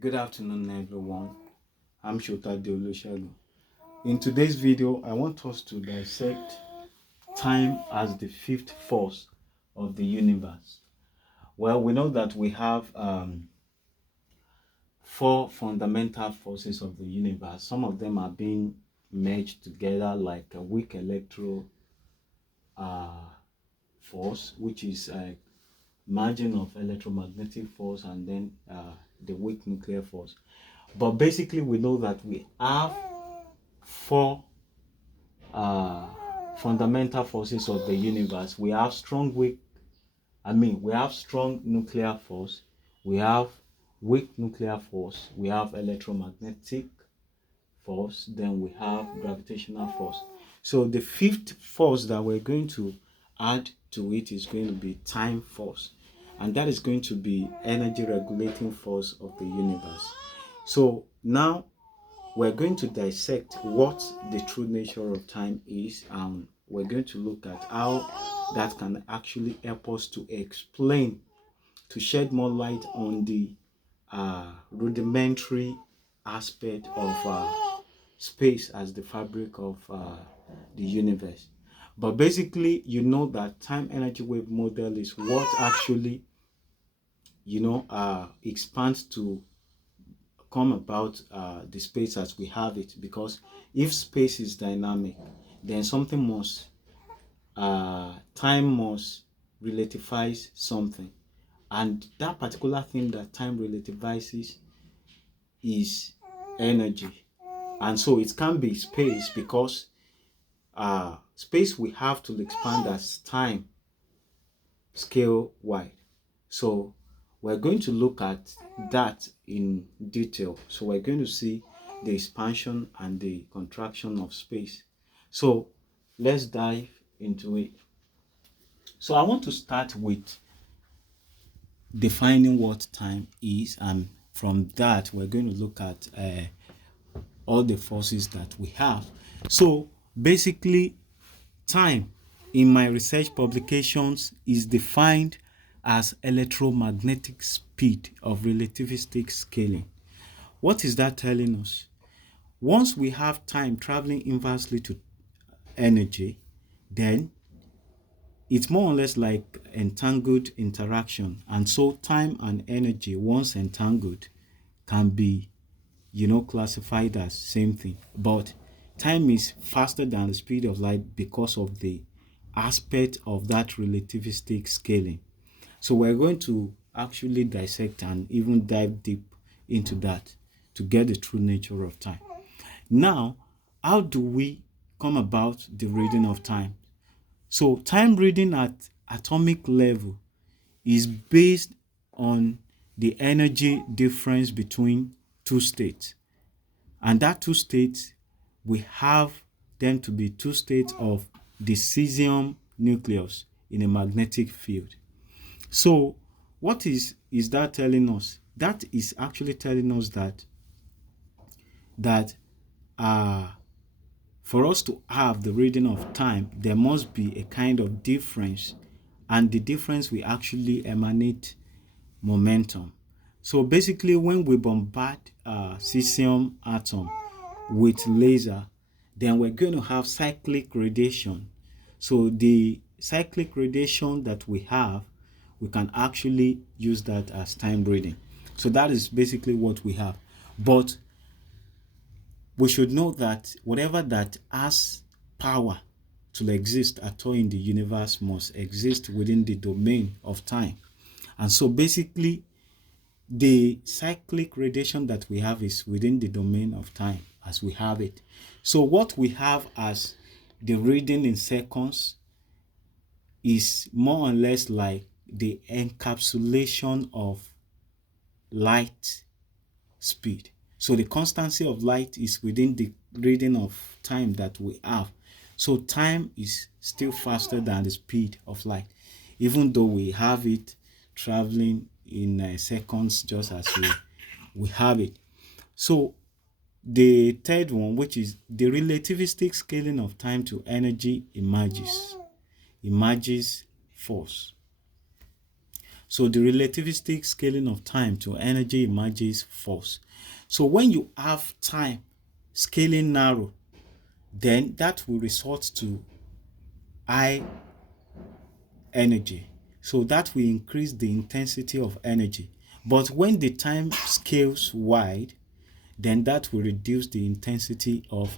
Good afternoon, everyone. I'm Shota Deolushago. In today's video, I want us to dissect time as the fifth force of the universe. Well, we know that we have four fundamental forces of the universe. Some of them are being merged together, like a weak electro uh, force, which is a margin of electromagnetic force, and then the weak nuclear force. But basically, we know that we have four uh, fundamental forces of the universe. We have we have strong nuclear force, we have weak nuclear force, we have electromagnetic force, then we have gravitational force. So the fifth force that we're going to add to it is going to be time force, and that is going to be energy regulating force of the universe. So now we're going to dissect what the true nature of time is, and we're going to look at how that can actually help us to explain, to shed more light on the rudimentary aspect of space as the fabric of the universe. But basically, you know that time energy wave model is what actually, expands to come about the space as we have it, because if space is dynamic, then something must time must relativize something, and that particular thing that time relativizes is energy. And so it can be space, because space we have to expand as time scale wide. So we're going to look at that in detail. So we're going to see the expansion and the contraction of space. So let's dive into it. So I want to start with defining what time is, and from that we're going to look at all the forces that we have. So basically, time in my research publications is defined as electromagnetic speed of relativistic scaling. What is that telling us? Once we have time traveling inversely to energy, then it's more or less like entangled interaction. And so time and energy, once entangled, can be classified as same thing. But time is faster than the speed of light because of the aspect of that relativistic scaling. So we're going to actually dissect and even dive deep into that to get the true nature of time. Now, how do we come about the reading of time? So time reading at atomic level is based on the energy difference between two states. And that two states, we have them to be two states of the cesium nucleus in a magnetic field. So what is that telling us? That is actually telling us that for us to have the reading of time, there must be a kind of difference, and the difference will actually emanate momentum. So basically, when we bombard cesium atom with laser, then we're going to have cyclic radiation. So the cyclic radiation that we have, we can actually use that as time reading. So that is basically what we have. But we should know that whatever that has power to exist at all in the universe must exist within the domain of time. And so basically, the cyclic radiation that we have is within the domain of time as we have it. So what we have as the reading in seconds is more or less like the encapsulation of light speed. So the constancy of light is within the reading of time that we have. So time is still faster than the speed of light, even though we have it traveling in seconds, just as we have it. So the third one, which is the relativistic scaling of time to energy, emerges force. So the relativistic scaling of time to energy emerges force. So when you have time scaling narrow, then that will result to high energy. So that will increase the intensity of energy. But when the time scales wide, then that will reduce the intensity of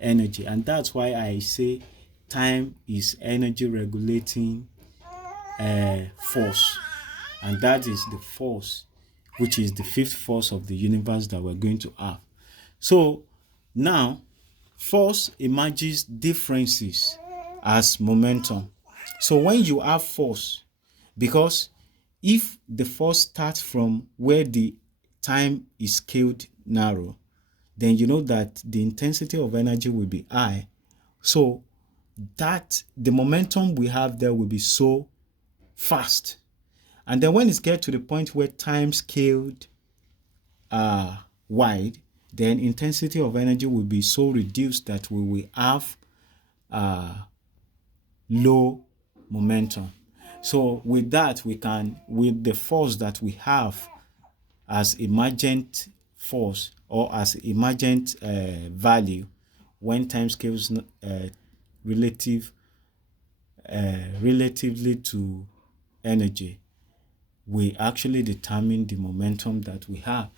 energy. And that's why I say time is energy regulating force. And that is the force, which is the fifth force of the universe that we're going to have. So now, force emerges differences as momentum. So when you have force, because if the force starts from where the time is scaled narrow, then you know that the intensity of energy will be high. So that the momentum we have there will be so fast. And then when it gets to the point where time scaled wide, then intensity of energy will be so reduced that we will have low momentum. So with that, we can, with the force that we have as emergent force or as emergent value, when time scales relatively to energy, we actually determine the momentum that we have.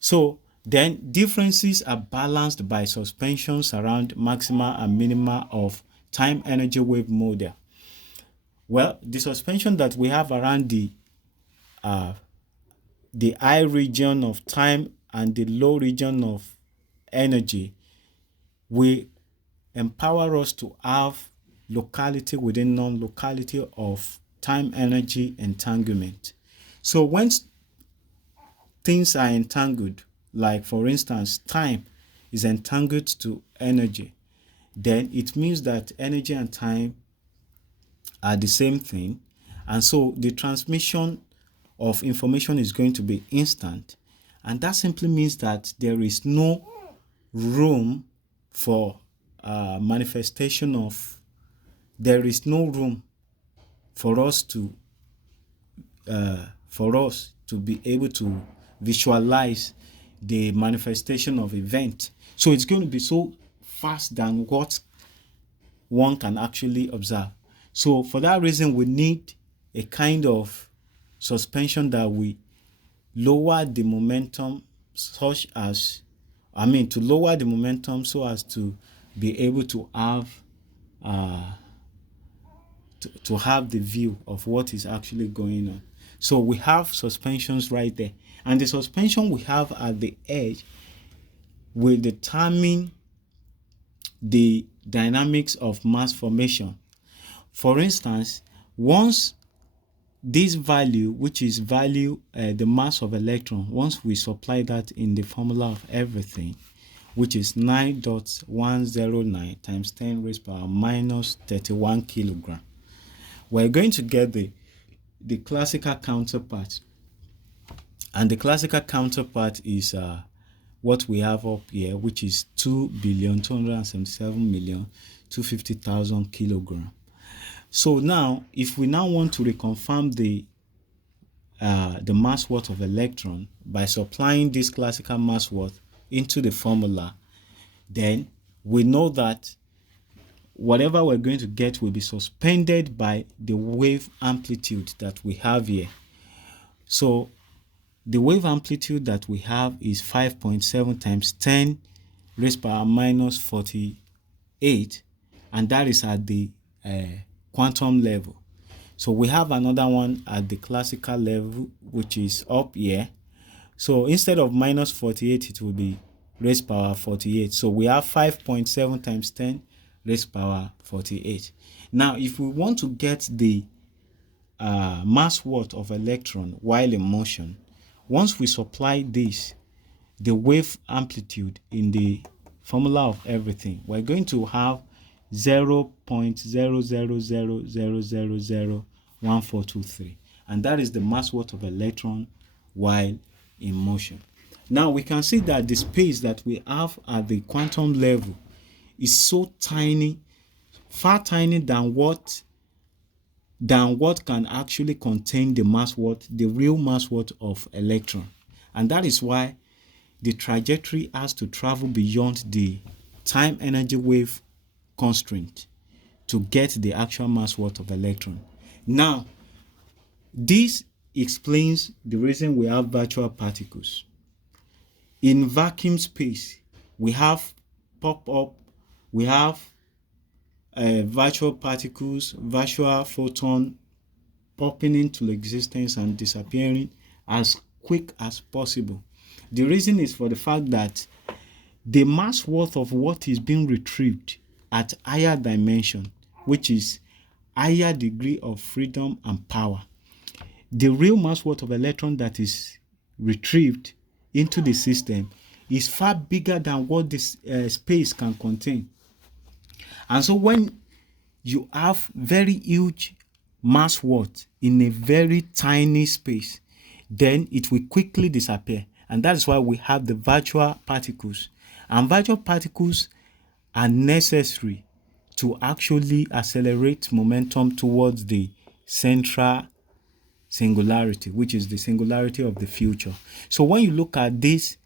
So then differences are balanced by suspensions around maxima and minima of time energy wave model. Well, the suspension that we have around the high region of time and the low region of energy will empower us to have locality within non-locality of time energy entanglement. So when things are entangled, like for instance, time is entangled to energy, then it means that energy and time are the same thing. And so the transmission of information is going to be instant. And that simply means that there is no room for manifestation of, there is no room for us to be able to visualize the manifestation of event. So it's going to be so fast than what one can actually observe. So for that reason, we need a kind of suspension that we lower the momentum such as, to lower the momentum so as to be able to have to have the view of what is actually going on. So we have suspensions right there. And the suspension we have at the edge will determine the dynamics of mass formation. For instance, once this value, which is value, the mass of electron, once we supply that in the formula of everything, which is 9.109 times 10 raised power minus 31 kilogram, we're going to get the classical counterpart. And the classical counterpart is what we have up here, which is 2,277,250,000 kilogram. So now, if we now want to reconfirm the mass worth of electron by supplying this classical mass worth into the formula, then we know that whatever we're going to get will be suspended by the wave amplitude that we have here. So the wave amplitude that we have is 5.7 times 10 raised power minus 48, and that is at the quantum level. So we have another one at the classical level, which is up here. So instead of minus 48, it will be raised power 48. So we have 5.7 times 10 raised power 48. Now, if we want to get the mass worth of electron while in motion, once we supply this, the wave amplitude in the formula of everything, we're going to have 0.00000001423, and that is the mass worth of electron while in motion. Now we can see that the space that we have at the quantum level is so tiny, far tiny than what than what can actually contain the mass worth, the real mass worth of electron. And that is why the trajectory has to travel beyond the time energy wave constraint to get the actual mass worth of electron. Now, this explains the reason we have virtual particles. In vacuum space, we have pop-up, we have virtual particles, virtual photon popping into existence and disappearing as quick as possible. The reason is for the fact that the mass worth of what is being retrieved at higher dimension, which is higher degree of freedom and power, the real mass worth of electron that is retrieved into the system is far bigger than what this space can contain. And so when you have very huge mass worth in a very tiny space, then it will quickly disappear. And that's why we have the virtual particles. And virtual particles are necessary to actually accelerate momentum towards the central singularity, which is the singularity of the future. So when you look at this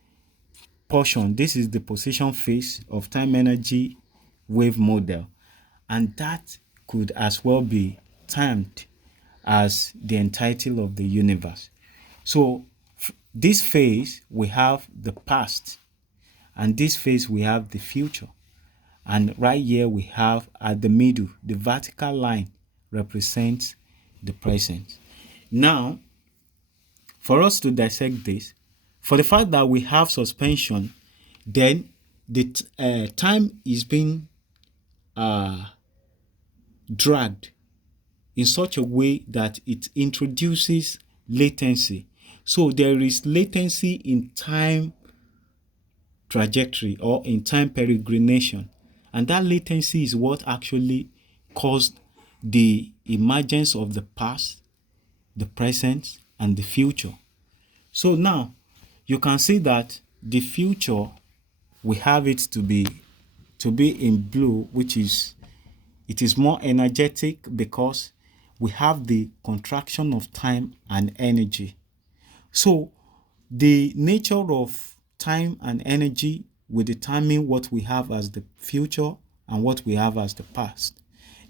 portion, this is the position phase of time energy wave model, and that could as well be termed as the entirety of the universe. So this phase we have the past, and this phase we have the future, and right here we have at the middle the vertical line represents the present. Now, for us to dissect this, for the fact that we have suspension, then the time is being dragged in such a way that it introduces latency. So there is latency in time trajectory or in time peregrination, and that latency is what actually caused the emergence of the past, the present, and the future. So now you can see that the future, we have it to be in blue, which is, it is more energetic because we have the contraction of time and energy. So the nature of time and energy will determine what we have as the future and what we have as the past.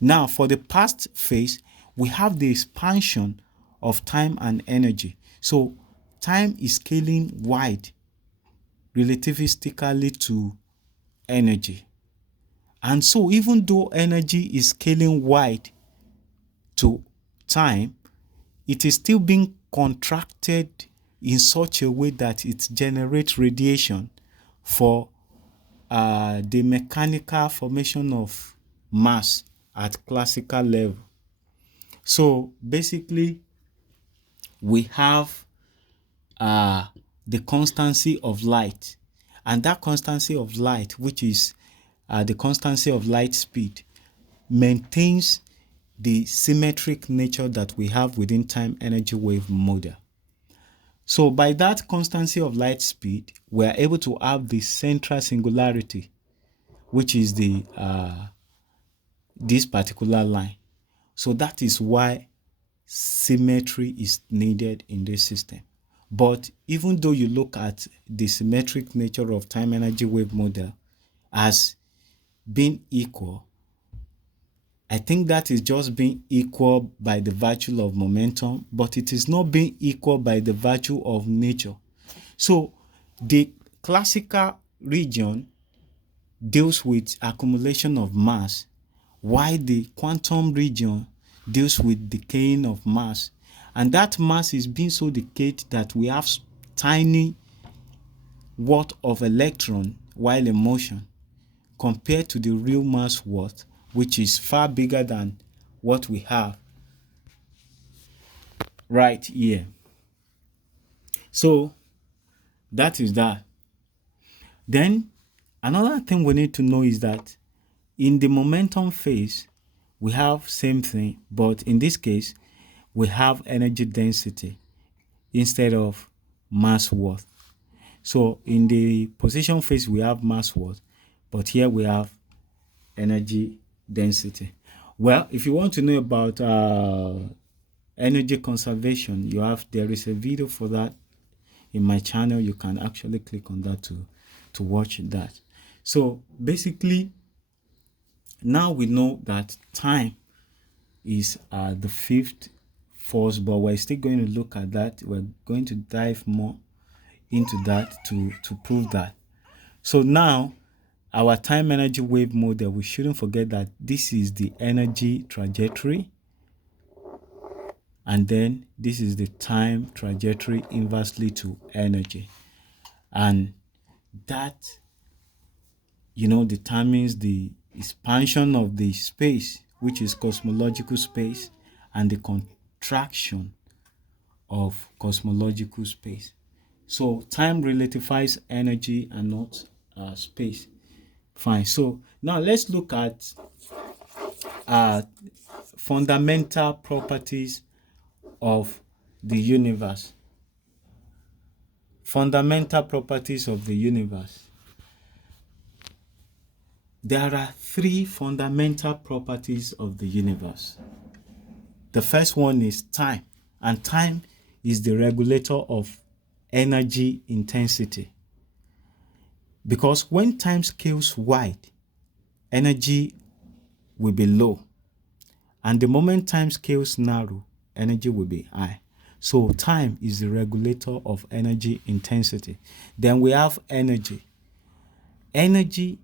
Now, for the past phase, we have the expansion of time and energy. So time is scaling wide relativistically to energy. And so even though energy is scaling wide to time, it is still being contracted in such a way that it generates radiation for the mechanical formation of mass at classical level. So basically, we have the constancy of light, and that constancy of light, which is the constancy of light speed, maintains the symmetric nature that we have within time energy wave model. So by that constancy of light speed, we are able to have the central singularity, which is the this particular line. So that is why symmetry is needed in this system. But even though you look at the symmetric nature of time energy wave model as being equal, I think that is just being equal by the virtue of momentum, but it is not being equal by the virtue of nature. So the classical region deals with accumulation of mass, while the quantum region deals with decaying of mass. And that mass is being so decayed that we have tiny worth of electron while in motion, compared to the real mass worth, which is far bigger than what we have right here. So that is that. Then another thing we need to know is that in the momentum phase, we have same thing, but in this case, we have energy density instead of mass worth. So in the position phase, we have mass worth, but here we have energy density. Well, if you want to know about energy conservation, there is a video for that in my channel. You can actually click on that to watch that. So basically, now we know that time is the fifth force, but we're still going to look at that. We're going to dive more into that to prove that. So now, our time energy wave model, we shouldn't forget that this is the energy trajectory, and then this is the time trajectory inversely to energy, and that determines the expansion of the space, which is cosmological space, and the contraction of cosmological space. So time relativize energy and not space. Fine. So now let's look at fundamental properties of the universe. Fundamental properties of the universe. There are three fundamental properties of the universe. The first one is time, and time is the regulator of energy intensity. Because when time scales wide, energy will be low. And the moment time scales narrow, energy will be high. So time is the regulator of energy intensity. Then we have energy. Energy,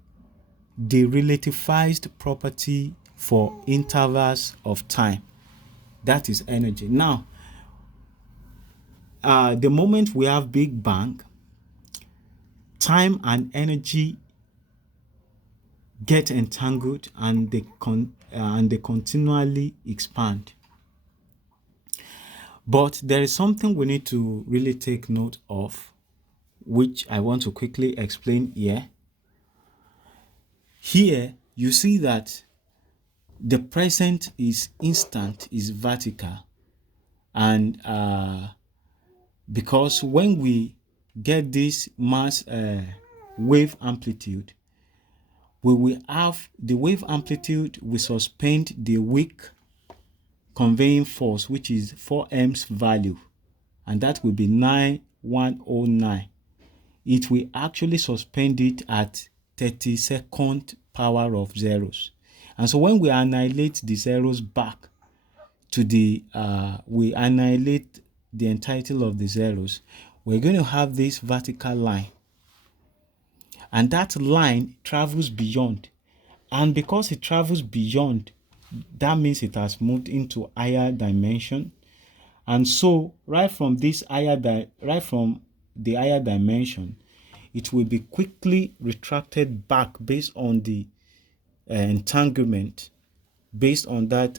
the relativized property for intervals of time. That is energy. Now, the moment we have Big Bang, time and energy get entangled and they continually expand. But there is something we need to really take note of, which I want to quickly explain here. Here, you see that the present is instant, is vertical. And because when we get this mass wave amplitude, we will have the wave amplitude will suspend the weak conveying force, which is 4m's value, and that will be 9109. It will actually suspend it at 32nd power of zeros. And so when we annihilate the zeros back to we annihilate the entirety of the zeros, we're going to have this vertical line. And that line travels beyond. And because it travels beyond, that means it has moved into higher dimension. And so right from the higher dimension, it will be quickly retracted back based on the entanglement, based on that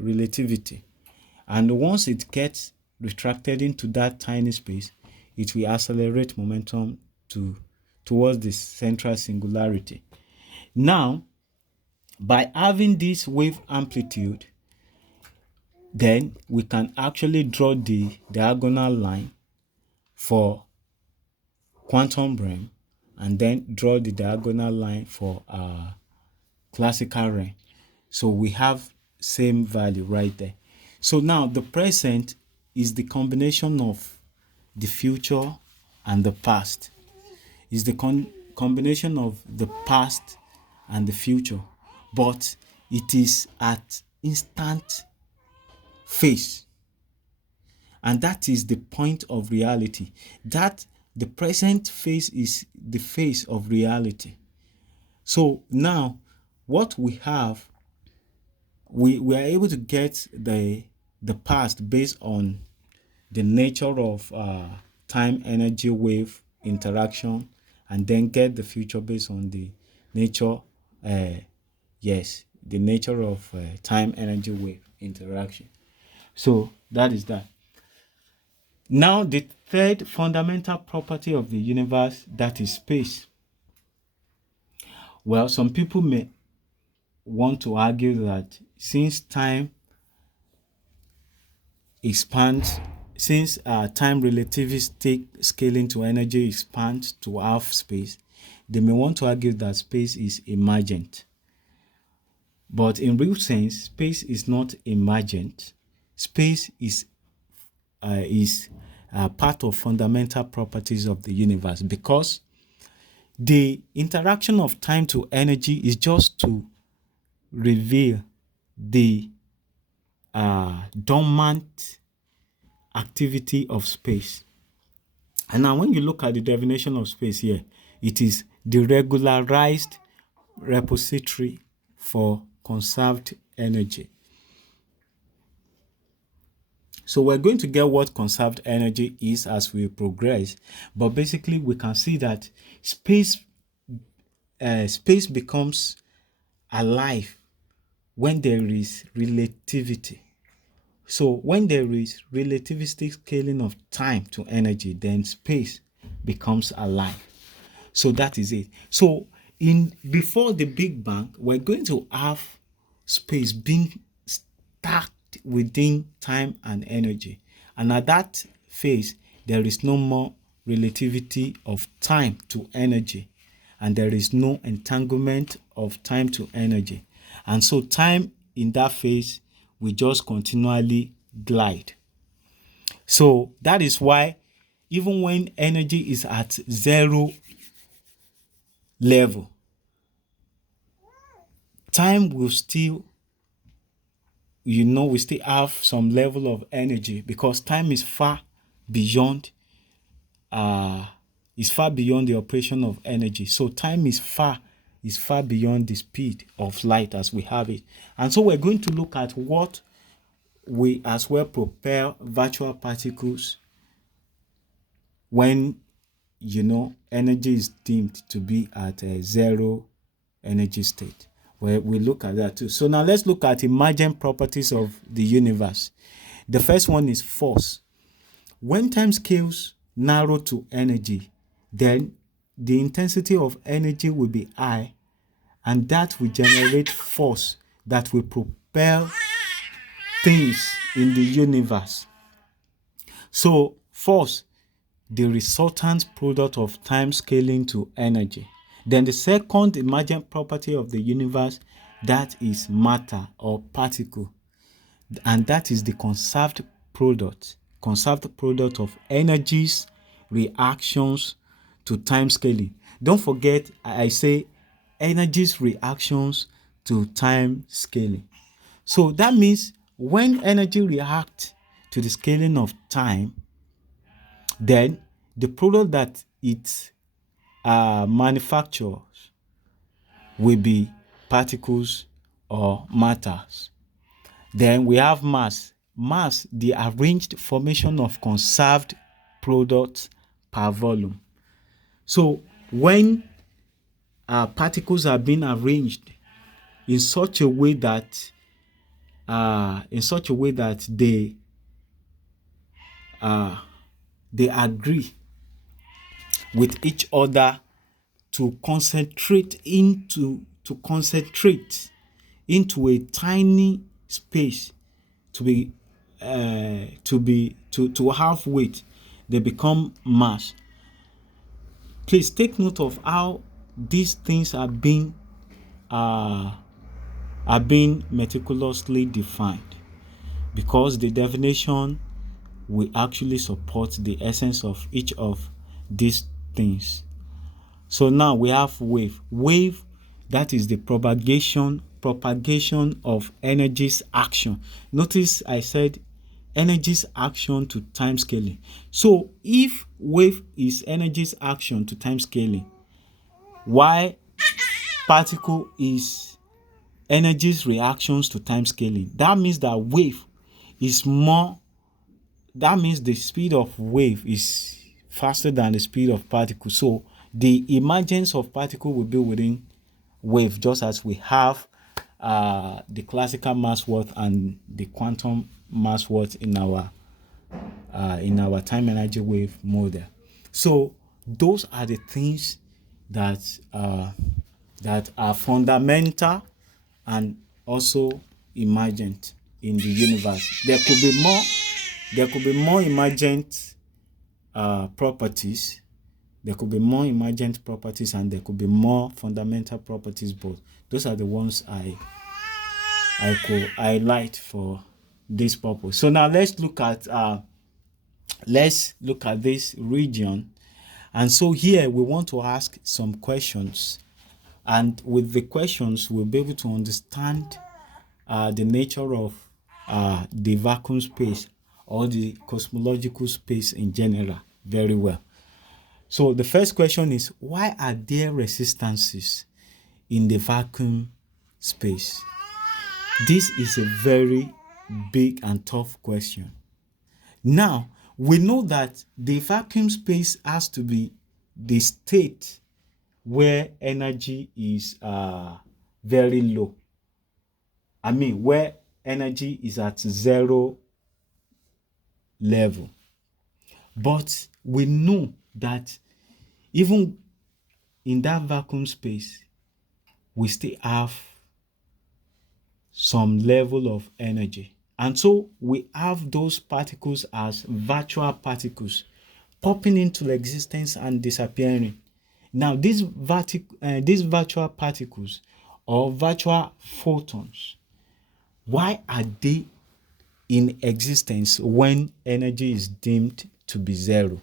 relativity. And once it gets retracted into that tiny space, it will accelerate momentum towards the central singularity. Now, by having this wave amplitude, then we can actually draw the diagonal line for quantum realm, and then draw the diagonal line for classical realm. So we have same value right there. So now the present is the combination of the future and the past. Is the combination of the past and the future, but it is at instant phase. And that is the point of reality. That the present phase is the phase of reality. So now what we have, we are able to get the past based on the nature of time energy wave interaction, and then get the future based on the nature the nature of time energy wave interaction. So that is that. Now the third fundamental property of the universe, that is space. Well, some people may want to argue that since time expands, since time relativistic scaling to energy expands to half space, they may want to argue that space is emergent. But in real sense, space is not emergent. Space is part of fundamental properties of the universe, because the interaction of time to energy is just to reveal the dormant activity of space. And now when you look at the definition of space here, it is the regularized repository for conserved energy. So we're going to get what conserved energy is as we progress, but basically we can see that space becomes alive when there is relativity. So when there is relativistic scaling of time to energy, then space becomes alive. So that is it. So before the Big Bang, we're going to have space being stacked within time and energy. And at that phase, there is no more relativity of time to energy, and there is no entanglement of time to energy. And so time in that phase will just continually glide. So that is why even when energy is at zero level, time will still, we still have some level of energy, because time is far beyond the operation of energy. So time is far beyond the speed of light as we have it. And so we're going to look at what we as well propel virtual particles when energy is deemed to be at a zero energy state. Where we look at that too. So now let's look at emergent properties of the universe. The first one is force. When time scales narrow to energy, then the intensity of energy will be high, and that will generate force that will propel things in the universe. So force, the resultant product of time scaling to energy. Then the second emergent property of the universe, that is matter or particle, and that is the conserved product of energies reactions to time scaling. Don't forget, I say energies reactions to time scaling. So that means when energy reacts to the scaling of time, then the product that it manufactures will be particles or matters. Then we have mass. Mass, the arranged formation of conserved products per volume. So when particles are being arranged in such a way that they agree with each other to concentrate into a tiny space to have weight, they become mass. Please take note of how these things are being meticulously defined, because the definition will actually support the essence of each of these things. So now we have wave. Wave, that is the propagation of energy's action. Notice I said energy's action to time scaling. So if wave is energy's action to time scaling, while particle is energy's reactions to time scaling, that means that wave is more, that means the speed of wave is faster than the speed of particle. So the emergence of particle will be within wave, just as we have the classical mass worth and the quantum mass worth in our time energy wave model. So those are the things that are fundamental and also emergent in the universe. There could be more emergent properties. There could be more emergent properties, and there could be more fundamental properties, but those are the ones I I could highlight for this purpose. So now let's look at this region. And so here we want to ask some questions. And with the questions, we'll be able to understand the nature of the vacuum space or the cosmological space in general very well. So the first question is, why are there resistances in the vacuum space? This is a very big and tough question. Now, we know that the vacuum space has to be the state where energy is very low. I mean, where energy is at zero level. But we know that even in that vacuum space, we still have some level of energy. And so we have those particles as virtual particles popping into existence and disappearing. Now, these virtual particles or virtual photons, why are they in existence when energy is deemed to be zero?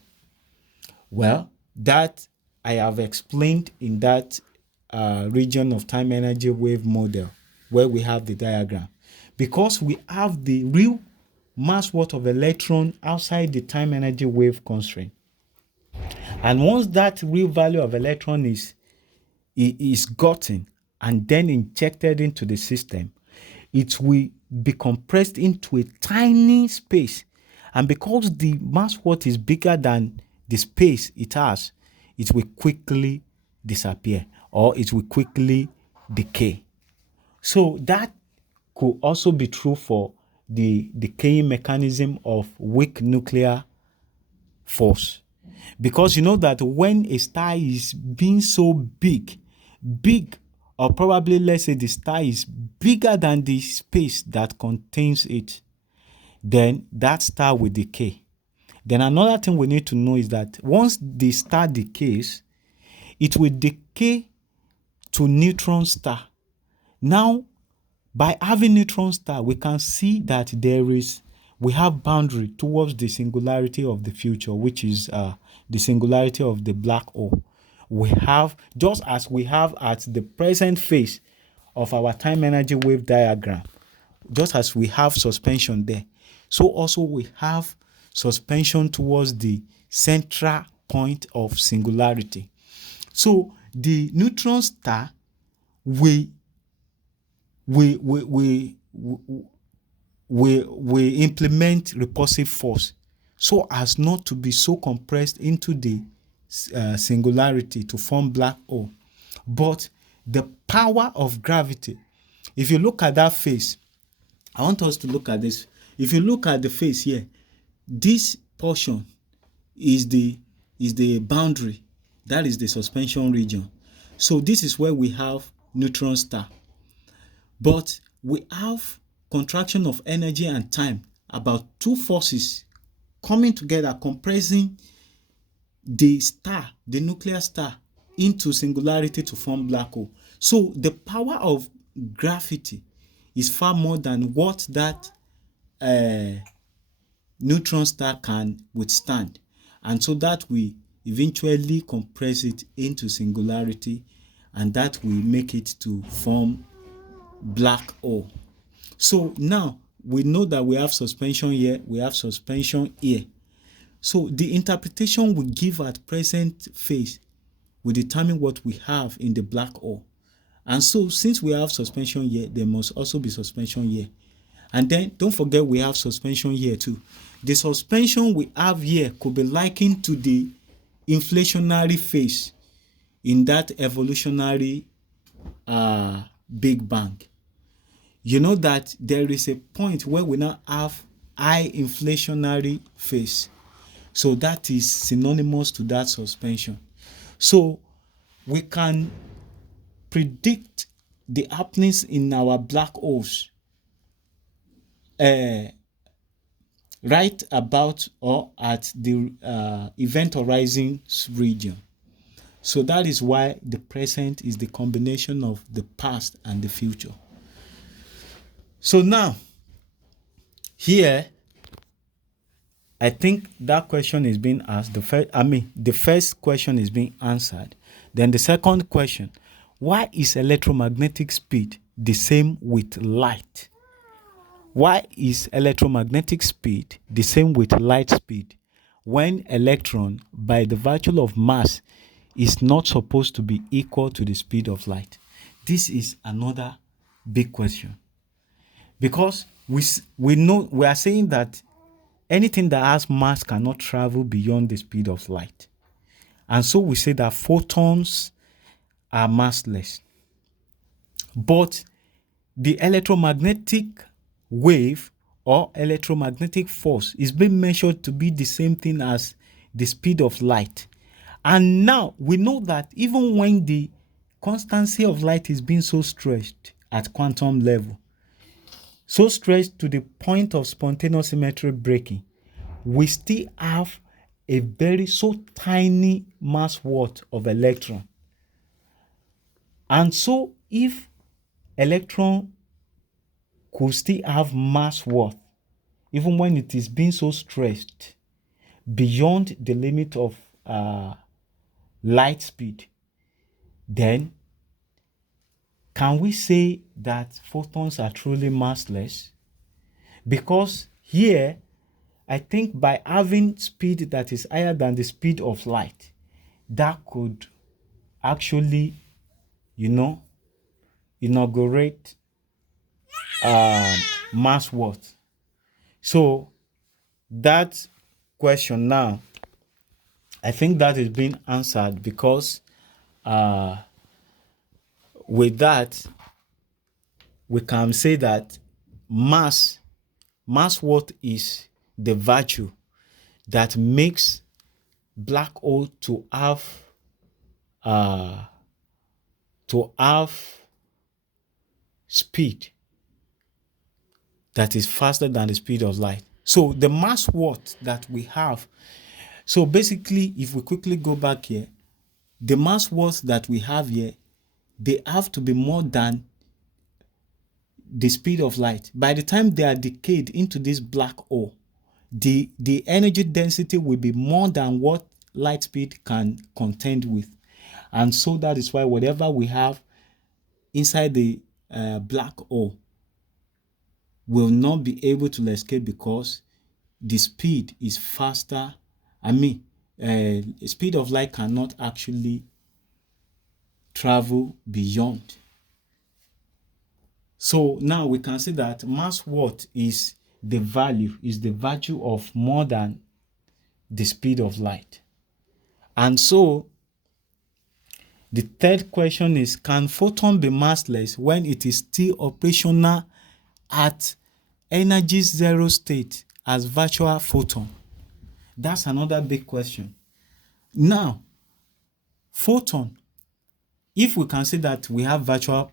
Well, that I have explained in that region of time energy wave model where we have the diagram. Because we have the real mass worth of electron outside the time energy wave constraint. And once that real value of electron is gotten and then injected into the system, it will be compressed into a tiny space. And because the mass worth is bigger than the space it has, it will quickly disappear or it will quickly decay. So that could also be true for the decaying mechanism of weak nuclear force. Because you know that when a star is being so big, or probably let's say the star is bigger than the space that contains it, then that star will decay. Then another thing we need to know is that once the star decays, it will decay to neutron star. Now, by having neutron star, we can see that we have boundary towards the singularity of the future, which is the singularity of the black hole. We have, just as we have at the present phase of our time energy wave diagram, just as we have suspension there, so also we have suspension towards the central point of singularity. So the neutron star will we implement repulsive force so as not to be so compressed into the singularity to form black hole. But the power of gravity, if you look at that face, I want us to look at this. If you look at the face here, this portion is the boundary. That is the suspension region. So this is where we have neutron star. But we have contraction of energy and time, about two forces coming together, compressing the star, the nuclear star, into singularity to form black hole. So the power of gravity is far more than what that neutron star can withstand. And so that we eventually compress it into singularity, and that will make it to form black hole. So now we know that we have suspension here, we have suspension here. So the interpretation we give at present phase will determine what we have in the black hole. And so since we have suspension here, there must also be suspension here. And then don't forget we have suspension here too. The suspension we have here could be likened to the inflationary phase in that evolutionary Big Bang. You know that there is a point where we now have high inflationary phase. So that is synonymous to that suspension. So we can predict the happenings in our black holes right about or at the event horizon region. So that is why the present is the combination of the past and the future. So now, here, I think that question is being asked. The first question is being answered. Then the second question, why is electromagnetic speed the same with light? Why is electromagnetic speed the same with light speed when electron, by the virtue of mass, is not supposed to be equal to the speed of light? This is another big question, because we know, we are saying that anything that has mass cannot travel beyond the speed of light. And so we say that photons are massless. But the electromagnetic wave or electromagnetic force is being measured to be the same thing as the speed of light. And now we know that even when the constancy of light is being so stretched at quantum level, so stretched to the point of spontaneous symmetry breaking, we still have a very so tiny mass worth of electron. And so if electron could still have mass worth, even when it is being so stretched beyond the limit of light speed, then can we say that photons are truly massless? Because here, I think by having speed that is higher than the speed of light, that could actually, inaugurate mass worth. So that question now, I think that is being answered, because with that, we can say that mass worth is the virtue that makes black hole to have speed that is faster than the speed of light. So the mass worth that we have, so basically, if we quickly go back here, the mass worth that we have here, they have to be more than the speed of light. By the time they are decayed into this black hole, the energy density will be more than what light speed can contend with. And so that is why whatever we have inside the black hole will not be able to escape, because the speed is faster. Speed of light cannot actually travel beyond. So now we can say that mass worth is the virtue of more than the speed of light. And so the third question is, can photon be massless when it is still operational at energy zero state as virtual photon? That's another big question. Now, photon, if we can say that we have virtual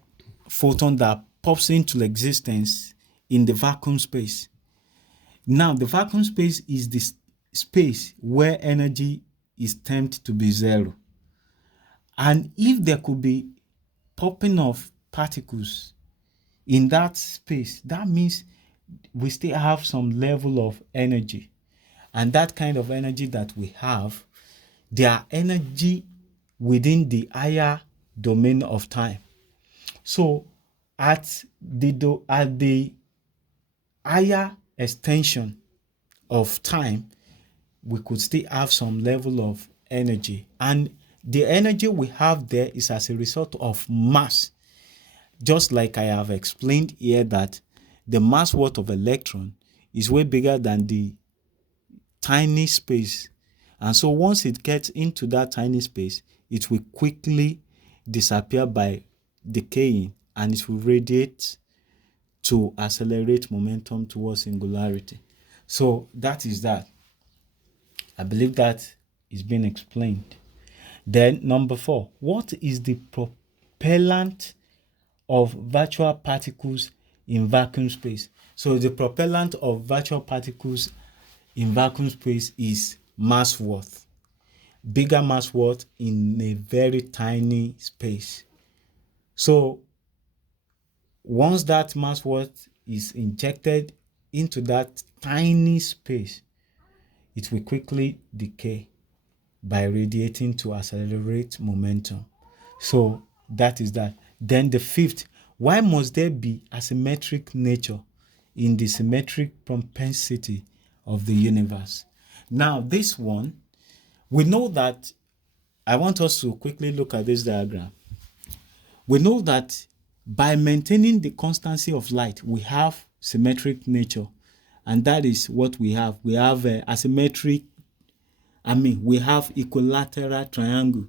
photon that pops into existence in the vacuum space. Now, the vacuum space is the space where energy is termed to be zero. And if there could be popping of particles in that space, that means we still have some level of energy. And that kind of energy that we have, they are energy within the higher domain of time. So at the higher extension of time, we could still have some level of energy. And the energy we have there is as a result of mass. Just like I have explained here that the mass worth of electron is way bigger than the tiny space. And so once it gets into that tiny space, it will quickly disappear by decaying, and it will radiate to accelerate momentum towards singularity. So that is that. I believe that is being explained. Then number 4, what is the propellant of virtual particles in vacuum space? So the propellant of virtual particles in vacuum space is mass worth. Bigger mass worth in a very tiny space. So once that mass worth is injected into that tiny space, it will quickly decay by radiating to accelerate momentum. So that is that. Then the fifth, why must there be asymmetric nature in the symmetric propensity of the universe? Now, this one, we know that, I want us to quickly look at this diagram. We know that by maintaining the constancy of light, we have symmetric nature. And that is what we have. We have asymmetric, we have equilateral triangle.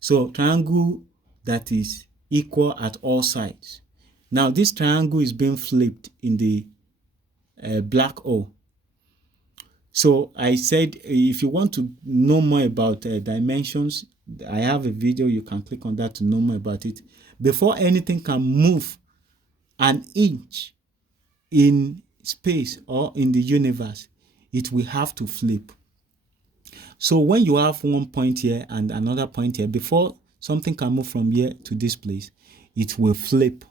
So triangle that is equal at all sides. Now this triangle is being flipped in the black hole. So I said, if you want to know more about dimensions, I have a video, you can click on that to know more about it. Before anything can move an inch in space or in the universe, it will have to flip. So when you have one point here and another point here, before something can move from here to this place, it will flip.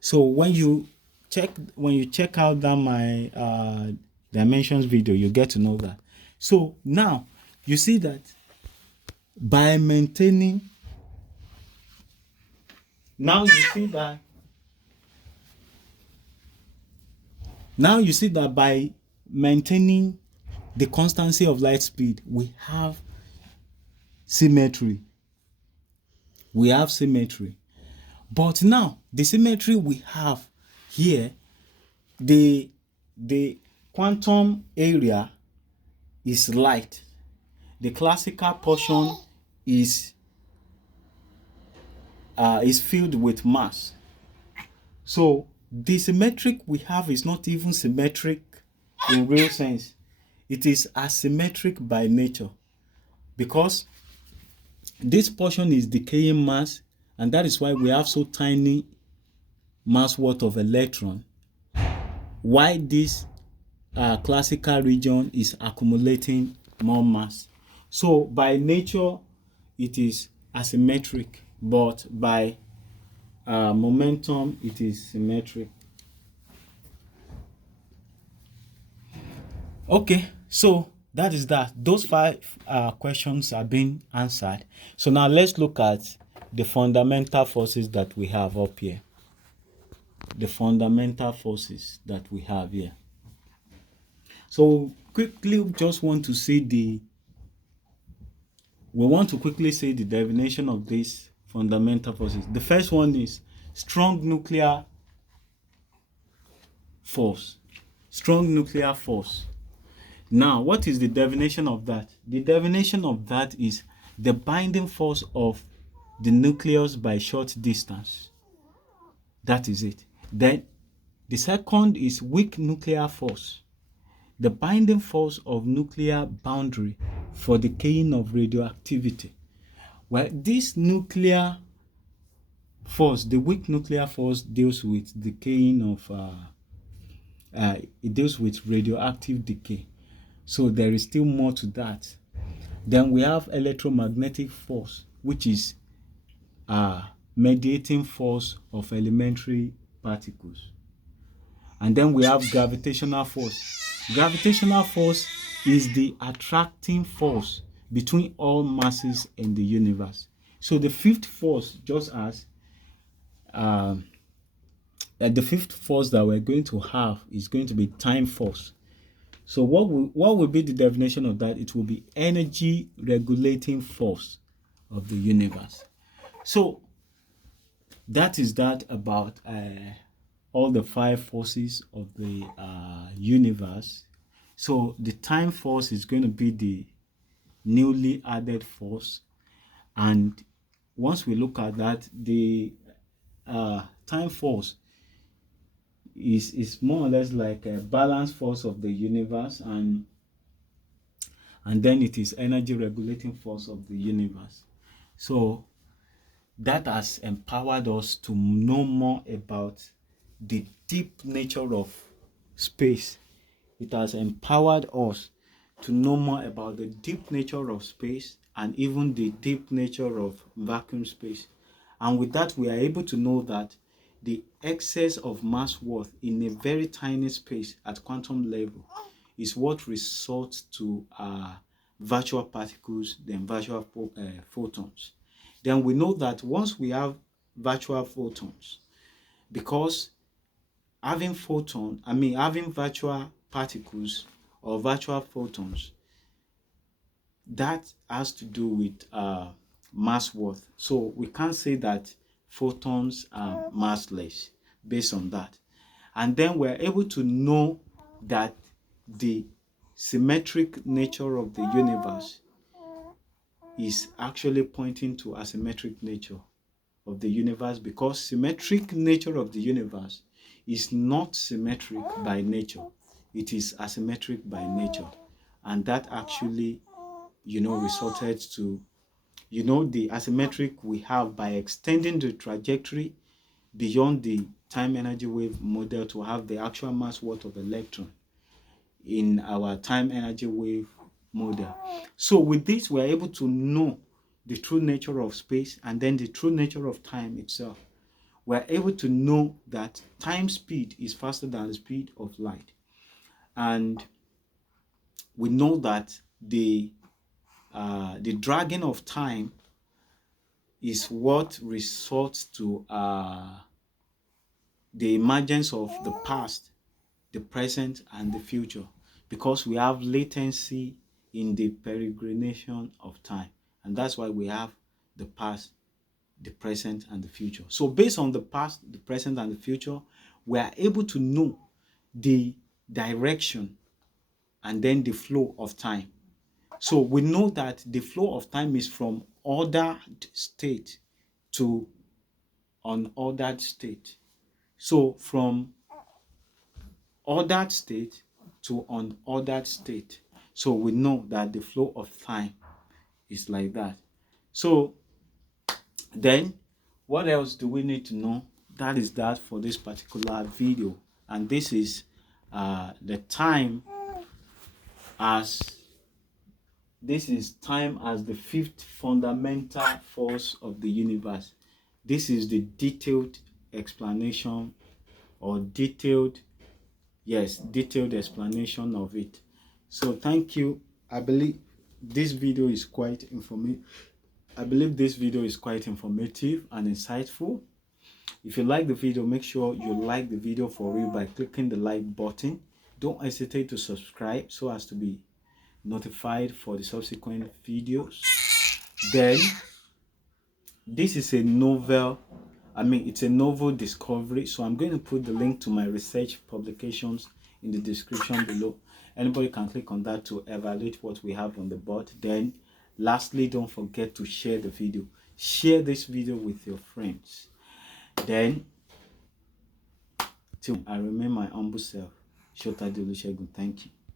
So when you check out that my dimensions video, you get to know that. So now you see that by maintaining, now you see that by maintaining the constancy of light speed, we have symmetry. But now the symmetry we have here, the quantum area is light. The classical portion is filled with mass. So the symmetric we have is not even symmetric in real sense. It is asymmetric by nature, because this portion is decaying mass, and that is why we have so tiny mass worth of electron, while this classical region is accumulating more mass. So by nature it is asymmetric, but by momentum it is symmetric. Okay, so that is that. Those 5 questions are being answered. So now let's look at the fundamental forces that we have up here. The fundamental forces that we have here. So quickly just want to see the definition of these fundamental forces. The first one is strong nuclear force. Strong nuclear force. Now, what is the definition of that? The definition of that is the binding force of the nucleus by short distance. That is it. Then the second is weak nuclear force. The binding force of nuclear boundary for decaying of radioactivity. Well, this nuclear force, the weak nuclear force, deals with decaying of it deals with radioactive decay. So there is still more to that. Then we have electromagnetic force, which is mediating force of elementary particles. And then we have gravitational force. Gravitational force is the attracting force between all masses in the universe. So the fifth force, just as the fifth force that we're going to have is going to be time force. So what will be the definition of that? It will be energy regulating force of the universe. So that is that about all the 5 forces of the universe. So the time force is going to be the newly added force, and once we look at that, the time force is more or less like a balance force of the universe, and then it is energy regulating force of the universe. So that has empowered us to know more about the deep nature of space. It has empowered us to know more about the deep nature of space and even the deep nature of vacuum space. And with that, we are able to know that the excess of mass worth in a very tiny space at quantum level is what results to virtual particles, then virtual photons. Then we know that once we have virtual photons, because having having virtual particles or virtual photons, that has to do with mass worth. So we can't say that photons are massless based on that. And then we're able to know that the symmetric nature of the universe is actually pointing to asymmetric nature of the universe, because symmetric nature of the universe is not symmetric by nature, it is asymmetric by nature. And that actually resulted to the asymmetric we have by extending the trajectory beyond the time energy wave model to have the actual mass worth of electron in our time energy wave model. So with this, we're able to know the true nature of space and then the true nature of time itself. We're able to know that time speed is faster than the speed of light. And we know that the dragging of time is what results to the emergence of the past, the present, and the future, because we have latency in the peregrination of time. And that's why we have the past, the present, and the future. So based on the past, the present, and the future, we are able to know the direction and then the flow of time. So we know that the flow of time is from ordered state to unordered state. So from ordered state to unordered state. So we know that the flow of time is like that. So then what else do we need to know? That is that for this particular video. And this is the time as time as the fifth fundamental force of the universe. This is the detailed explanation or detailed explanation of it. So thank you. I believe this video is quite informative. And insightful. If you like the video, make sure you like the video for real by clicking the like button. Don't hesitate to subscribe so as to be notified for the subsequent videos. Then this is a novel, it's a novel discovery, so I'm going to put the link to my research publications in the description below. Anybody can click on that to evaluate what we have on the board. Then lastly, don't forget to share the video. Share this video with your friends. Then till I remain my humble self, Shota Delushegun. Thank you.